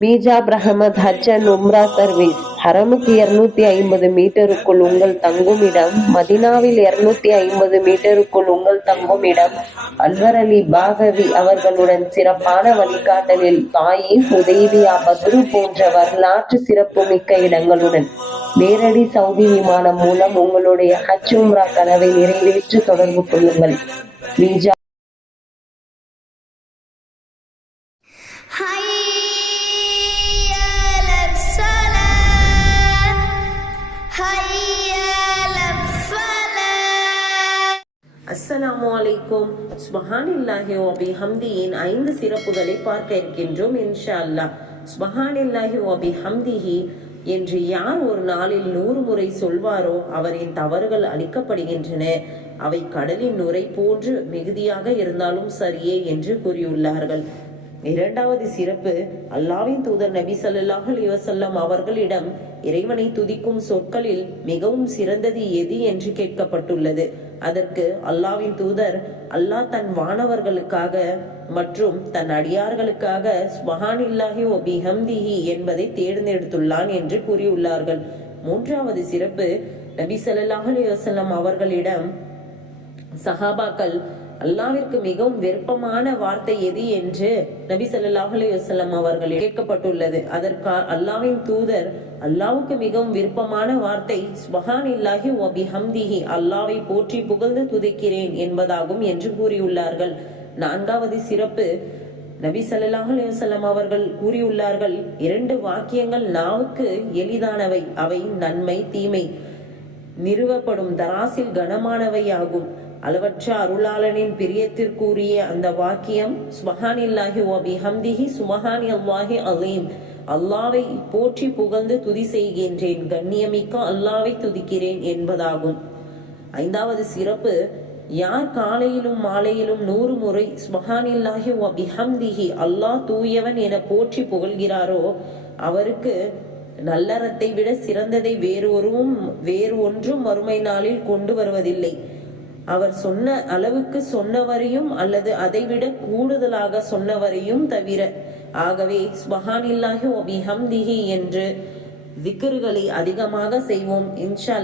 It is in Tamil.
மீஜாப் Rahmat Hajj and Umrah service ஹரமுக்கு இருநூத்தி ஐம்பது மீட்டருக்குள் உங்கள் தங்கும் இடம் மதினாவில் இருநூத்தி ஐம்பது மீட்டருக்குள் உங்கள் தங்குமிடம் அன்வர் அலி பாகவி அவர்களுடன் சிறப்பான வழிகாட்டலில் தாயி உதய்பியா பத்ரு போன்ற வரலாற்று சிறப்புமிக்க இடங்களுடன் நேரடி சவுதி விமானம் மூலம் உங்களுடைய ஹஜ் உம்ரா கனவை நிறைவேற்ற தொடர்பு கொள்ளுங்கள். மீஜா அஸ்ஸலாமு அலைக்கும். சுபஹானில்லாஹி வபி ஹம்தியின் ஐந்து சிறப்புகளை பார்க்க இருக்கின்றோம் இன்ஷா அல்லாஹ் சுபஹானில்லாஹி ஓபி ஹம்திஹி என்று யார் ஒரு நாளில் நூறு முறை சொல்வாரோ அவரின் தவறுகள் அளிக்கப்படுகின்றன. அவை கடலின் நுரை போன்று மிகுதியாக இருந்தாலும் சரியே என்று கூறியுள்ளார்கள். இரண்டாவது சிறப்பு அல்லாவின் தூதர் நபி சல்லாஹ் அலிவசல்லம் அவர்களிடம் இறைவனை துதிக்கும் சொற்களில் மிகவும் சிறந்தது எது என்று கேட்கப்பட்டுள்ளது. அதற்கு அல்லாவின் தூதர் அல்லாஹ் தன் வானவர்களுக்காக மற்றும் தன் அடியார்களுக்காக ஸ்வஹானில்லாஹி ஒ பிஹம்திஹி என்பதை தேர்ந்தெடுத்துள்ளான் என்று கூறியுள்ளார்கள். மூன்றாவது சிறப்பு நபி சல்லாஹ் அலி வசல்லம் அவர்களிடம் சஹாபாக்கள் அல்லாவிற்கு மிகவும் விருப்பமான வார்த்தை எது என்று நபி சல்லாஹ் அலிவசல்லம் அவர்கள் கேட்கப்பட்டுள்ளது. அதற்கு அல்லாவின் தூதர் அல்லாவுக்கு மிகவும் விருப்பமான வார்த்தை ஸ்வஹானில்லாஹி வ பிஹம்திஹி அல்லாவை போற்றி புகழ்ந்து துதிக்கிறேன் என்பதாகும் என்று கூறியுள்ளார்கள். நான்காவது சிறப்பு நபி சல்லாஹ் அலைஹி அவர்கள் கூறியுள்ளார்கள் இரண்டு வாக்கியங்கள் நாவுக்கு எளிதானவை அவை நன்மை தீமை நிறுவப்படும் தராசில் கனமானவையாகும். அளவற்ற அருளாளனின் பிரியத்திற்குரிய அந்த வாக்கியம் சுபஹானில்லாஹி ஓபி ஹம்திஹி சுமஹானி அல்லாஹி அலீம். அல்லாவை போற்றி புகழ்ந்து துதி செய்கின்றேன். கண்ணியமிக்க அல்லாவை துதிக்கிறேன் என்பதாகும். ஐந்தாவது சிறப்பு யார் காலையிலும் மாலையிலும் நூறு முறை ஸ்மஹானில்லாஹி வ பிஹம்திஹி அல்லாஹ் தூயவன் என போற்றி புகழ்கிறாரோ அவருக்கு நல்லறத்தை விட சிறந்ததை வேறு ஒருவும் வேறு ஒன்றும் மறுமை நாளில் கொண்டு வருவதில்லை. அவர் சொன்ன அளவுக்கு சொன்னவரையும் அல்லது அதைவிட கூடுதலாக சொன்னவரையும் தவிர ஆகவே ஸ்வஹானில்லாஹி வ பிஹம்திஹி என்று திக்ருகளை அதிகமாக செய்வோம் இன்ஷா